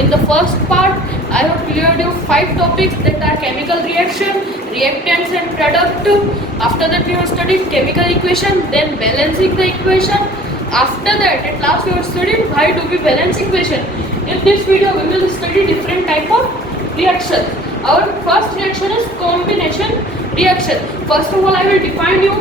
In the first part, I have cleared you 5 topics that are chemical reaction, reactants and product. After that we have studied chemical equation, then balancing the equation. After that, at last we have studied why do we balance equation. In this video, we will study different type of reaction. Our first reaction is combination reaction. First of all, I will define you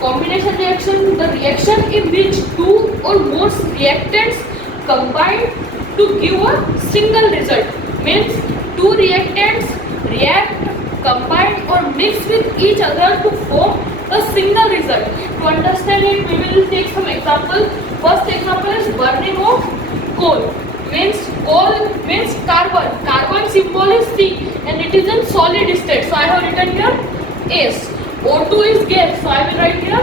combination reaction, the reaction in which two or more reactants combine to give a single result. Means two reactants react, combine or mix with each other to form a single result. To understand it, we will take some example. First example is burning of coal. Coal means carbon. Carbon symbol is C and it is in solid state. So I have written here S. O2 is gas. So I will write here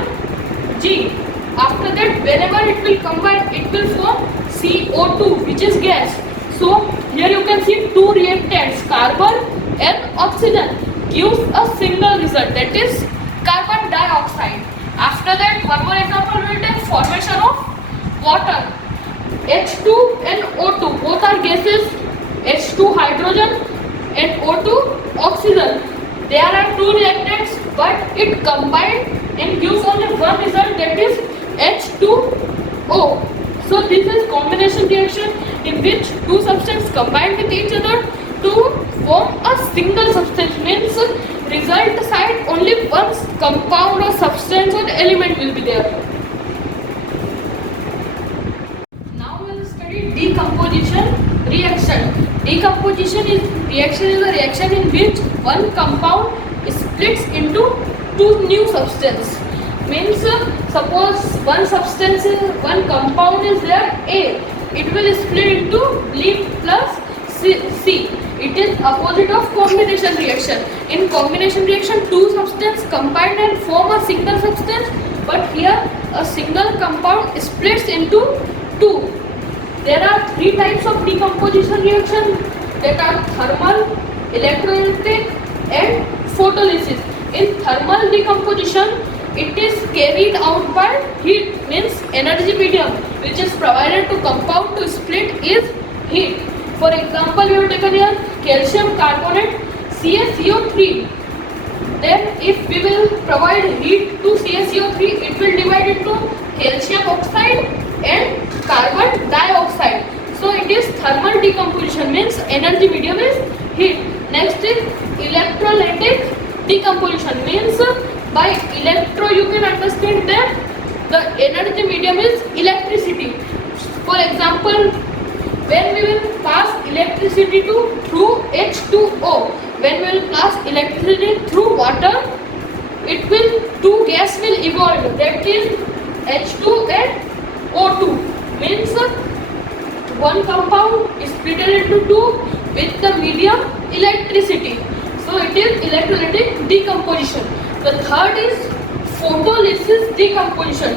G. After that, whenever it will combine, it will form CO2, which is gas. So here you can see two reactants, carbon and oxygen, gives a single result, that is carbon dioxide. After that, one more example we will take formation of water. H2 and O2, both are gases. H2 hydrogen and O2 oxygen. There are two reactants, but it combined and gives only one result, that is H2O. So this is combination reaction in which two substances combine with each other to form a single substance. Means result side only one compound or substance or element will be there. Now we will study decomposition reaction. Decomposition is a reaction in which one compound splits into two new substances. Means suppose one compound is there A, it will split into B plus C. It is opposite of combination reaction. In combination reaction, two substances combine and form a single substance, but here a single compound splits into two. There are three types of decomposition reaction, that are thermal, electrolytic and photolysis. In thermal decomposition, it is carried out by heat, means energy medium which is provided to compound to split is heat. For example, we have taken here calcium carbonate CaCO3. Then if we will provide heat to CaCO3, it will divide into calcium oxide and carbon dioxide. So it is thermal decomposition, means energy medium is heat. Next is electrolytic decomposition, means by electro you can understand that the energy medium is electricity. For example, when we will pass electricity through H2O, when we will pass electricity through water, two gas will evolve, that is H2 and O2. Means one compound is split into two with the medium electricity. So it is electrolytic decomposition. The third is photolysis decomposition.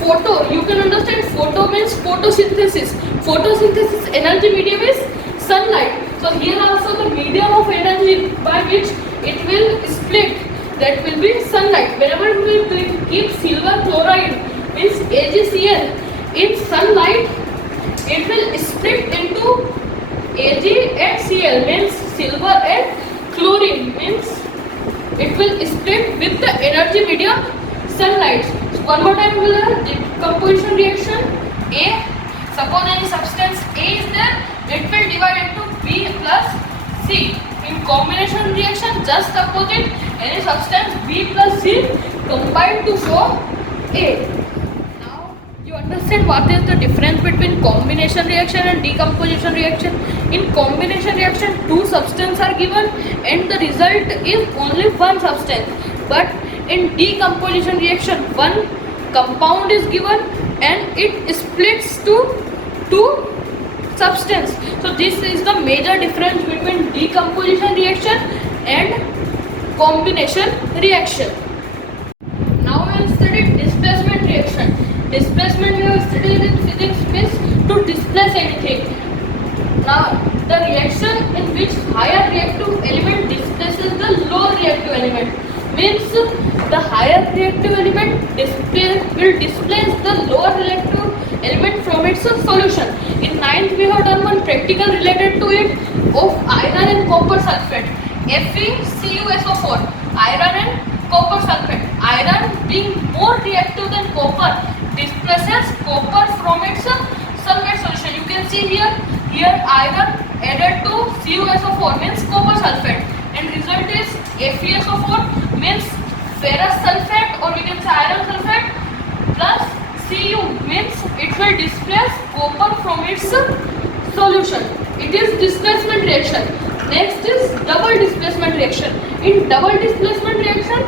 Photo, you can understand photo means photosynthesis. Photosynthesis energy medium is sunlight. So here also the medium of energy by which it will split, that will be sunlight. Whenever we keep silver chloride, means AgCl, in sunlight, it will split into Ag and Cl, means silver and chlorine, means it will split with the energy medium sunlight. So one more time we will have decomposition reaction. A, suppose any substance A is there, it will divide into B plus C. In combination reaction, just opposite, any substance B plus C combine to form A. Now you understand what is the difference between combination reaction and decomposition reaction. In combination reaction, two substances are given and the result is only one substance. But in decomposition reaction, one compound is given and it splits to two substances. So this is the major difference between decomposition reaction and combination reaction. Now we will study displacement reaction. Displacement we have studied in physics means to displace anything. Now the reaction in which higher reactive element displaces the lower reactive element, means the higher reactive element will displace the lower reactive element from its solution. In ninth, we have done one practical related to it of iron and copper sulfate. FeCuSO4, iron and copper sulfate. Iron being more reactive than copper displaces copper from its sulfate solution. You can see here iron added to CuSO4 means copper sulfate, and result is FeSO4 means ferrous sulfate, or we can say iron sulfate, plus Cu means it will displace copper from its solution. It is displacement reaction. Next is double displacement reaction. In double displacement reaction,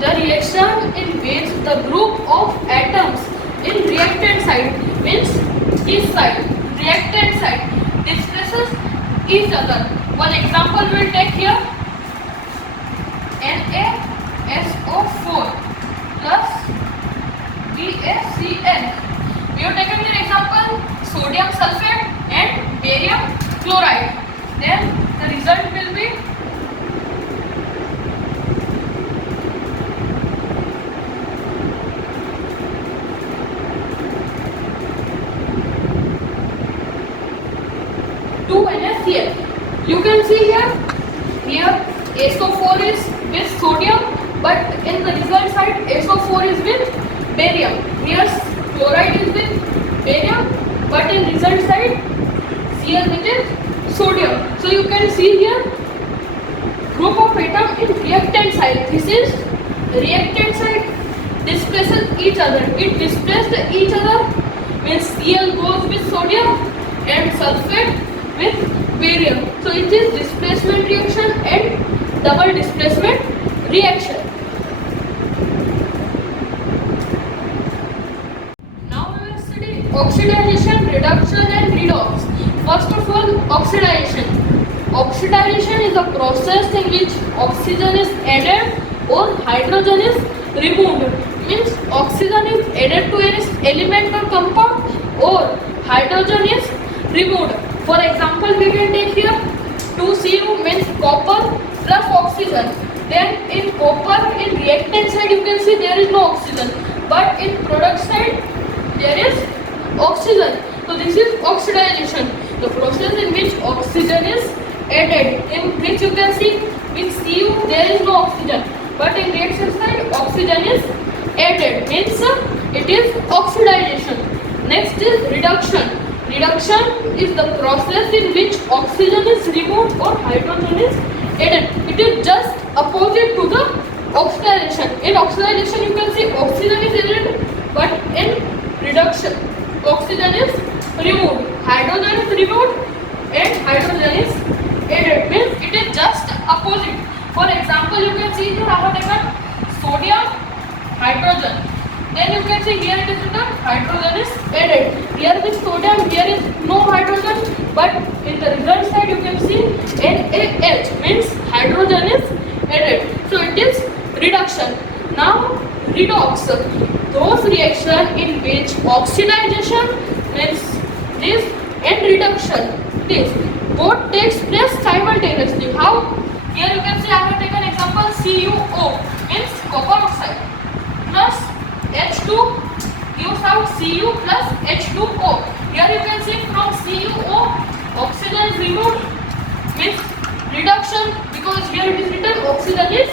the reaction in which the group of atoms in reactant side means this side, reactant side, displaces each other. One example we'll take here, NaSO4 plus BaCl. We have taken the example sodium sulfate and barium chloride. Then the result will be NaCl. You can see here SO4 is with sodium, but in the result side SO4 is with barium. Here chloride is with barium, but in result side Cl with sodium. So you can see here group of atom in reactant side. This is reactant side displaces each other. It displaced each other means Cl goes with sodium and sulfate with barium. So it is displacement reaction and double displacement reaction. Now we will study oxidation, reduction and redox. First of all, oxidation. Oxidation is a process in which oxygen is added or hydrogen is removed. Means oxygen is added to an element or compound or hydrogen is removed. For example, we can take here 2Cu means copper plus oxygen. Then in copper, in reactant side you can see there is no oxygen, but in product side there is oxygen. So this is oxidation, the process in which oxygen is added, in which you can see with Cu there is no oxygen, but in reaction side oxygen is added, means it is oxidation. Next is reduction. Reduction is the process in which oxygen is removed or hydrogen is added. It is just opposite to the oxidation. In oxidation you can see oxygen is added, but in reduction oxygen is removed, hydrogen is removed and hydrogen is added, means it is just opposite. For example, you can see here I have taken sodium, hydrogen. Then you can see here it is written hydrogen is added. Here with sodium, here is no hydrogen, but in the result side you can see NaH means hydrogen is added. So it is reduction. Now redox, those reaction in which oxidation means this and reduction this both takes place simultaneously. How? Here you can see I have taken example CuO means copper oxide plus H2 gives out Cu plus H2O. Here you can see from CuO oxygen is removed, means reduction, because here it is written oxygen is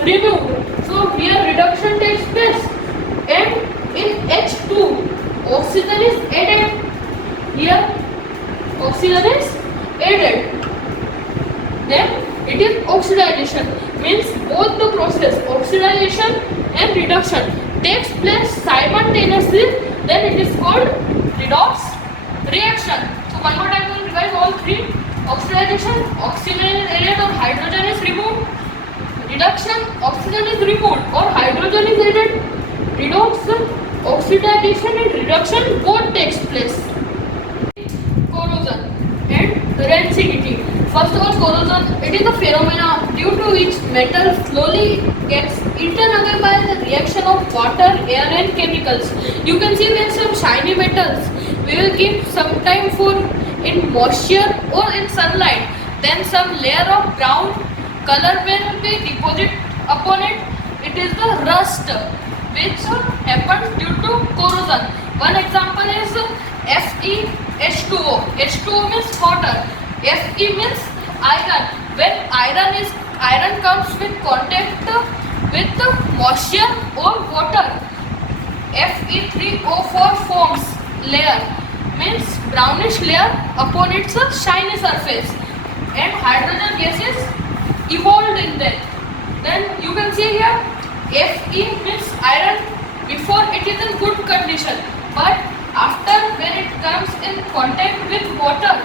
removed. So here reduction takes place, and in H2 oxygen is added. Here oxygen is added. Then it is oxidation, means both the process oxidation and reduction takes place simultaneously, then it is called redox reaction. So one more time we will revise all three. Oxidation, oxygen is added or hydrogen is removed. Reduction, oxygen is removed or hydrogen is added. Redox, oxidation and reduction both takes place. Corrosion and rancidity. First of all, corrosion, it is a phenomena due to which metal slowly gets eaten away by the reaction of water, air and chemicals. You can see when some shiny metals we will keep some time for in moisture or in sunlight, then some layer of brown color will be deposited upon it. It is the rust which happens due to corrosion. One example is FeH2O. H2O means water. Fe means iron. When iron comes with contact with moisture or water, Fe3O4 forms layer, means brownish layer upon its shiny surface, and hydrogen gases evolved in that. Then you can see here Fe means iron before it is in good condition, but after when it comes in contact with water,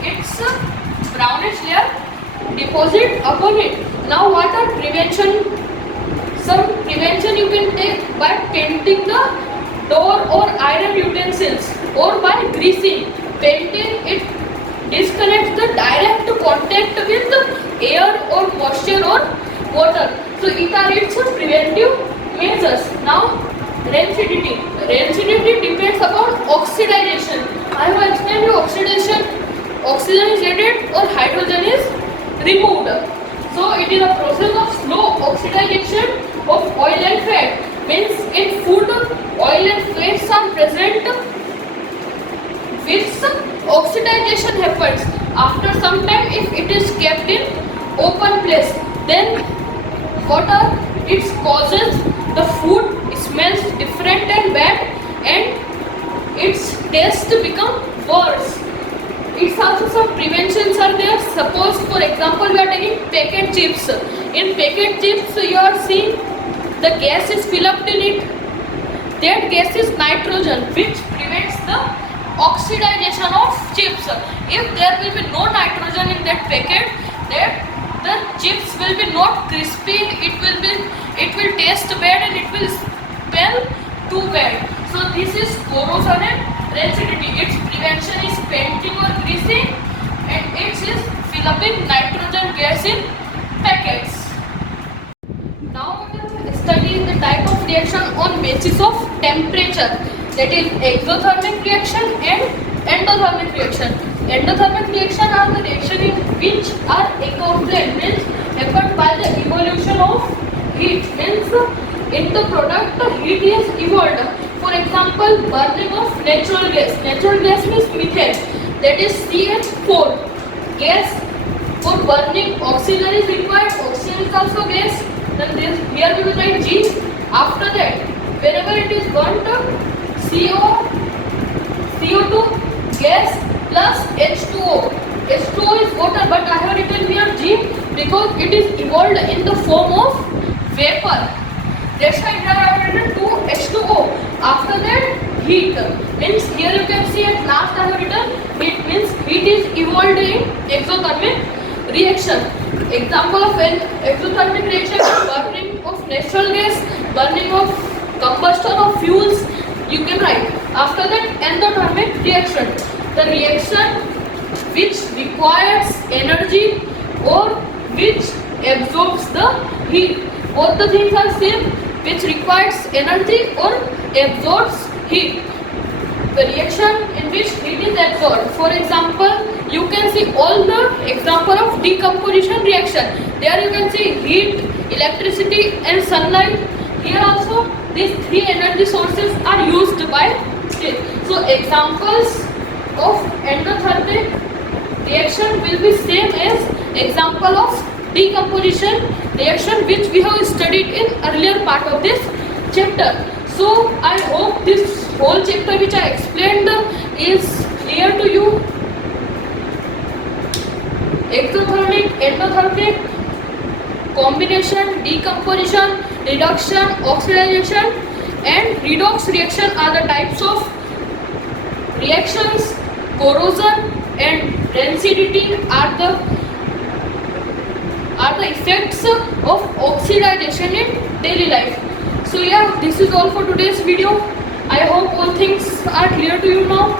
its brownish layer deposit upon it. Now what are prevention? Some prevention you can take by painting the door or iron utensils, or by greasing. Painting it disconnects the direct contact with the air or moisture or water. So it are its preventive measures. Now rancidity. Rancidity depends upon oxidization. I have explained you oxidation. Oxygen is added or hydrogen is removed. So it is a process of slow oxidization of oil and fat. Means in food, oil and fats are present, which oxidization happens. After some time, if it is kept in open place, then what are its causes? The food smells different and bad, and its taste become worse. It's also some preventions are there. Suppose for example we are taking packet chips. In packet chips you are seeing the gas is filled up in it. That gas is nitrogen, which prevents the oxidization of chips. If there will be no nitrogen in that packet, that the chips will be not crispy. It will taste bad and it will smell too bad. So this is corrosion and rancidity. Its prevention is painting or greasing, and it is fill up in nitrogen gas in packets. Now we will study the type of reaction on basis of temperature. That is exothermic reaction and endothermic reaction. Endothermic reaction are the reaction in which are accomplished, means happened by the evolution of heat. Means in the product heat is evolved. For example, burning of natural gas. Natural gas means methane. That is CH4 gas. For burning, oxygen is required. Oxygen is also gas. Then this here we will write G. After that, whenever it is burnt, CO2 gas plus H2O. H2O is water, but I have written here G because it is evolved in the form of vapor. That's why here I have written 2H2O. After that, heat. Means here you can see at last I have written heat, means heat is evolved in exothermic reaction. Example of an exothermic reaction is burning of natural gas, burning of combustion of fuels. You can write. After that, endothermic reaction. The reaction which requires energy or which absorbs the heat. Both the things are same, which requires energy or absorbs heat. The reaction in which heat is absorbed. For example, you can see all the example of decomposition reaction. There you can see heat, electricity and sunlight. Here also these three energy sources are used by steel. So examples of endothermic reaction will be same as example of decomposition reaction, which we have studied in earlier part of this chapter. So I hope this whole chapter which I explained is clear to you. Exothermic, endothermic, combination, decomposition, reduction, oxidation and redox reaction are the types of reactions. Corrosion and rancidity are the effects of oxidization in daily life. So yeah, this is all for today's video. I hope all things are clear to you now.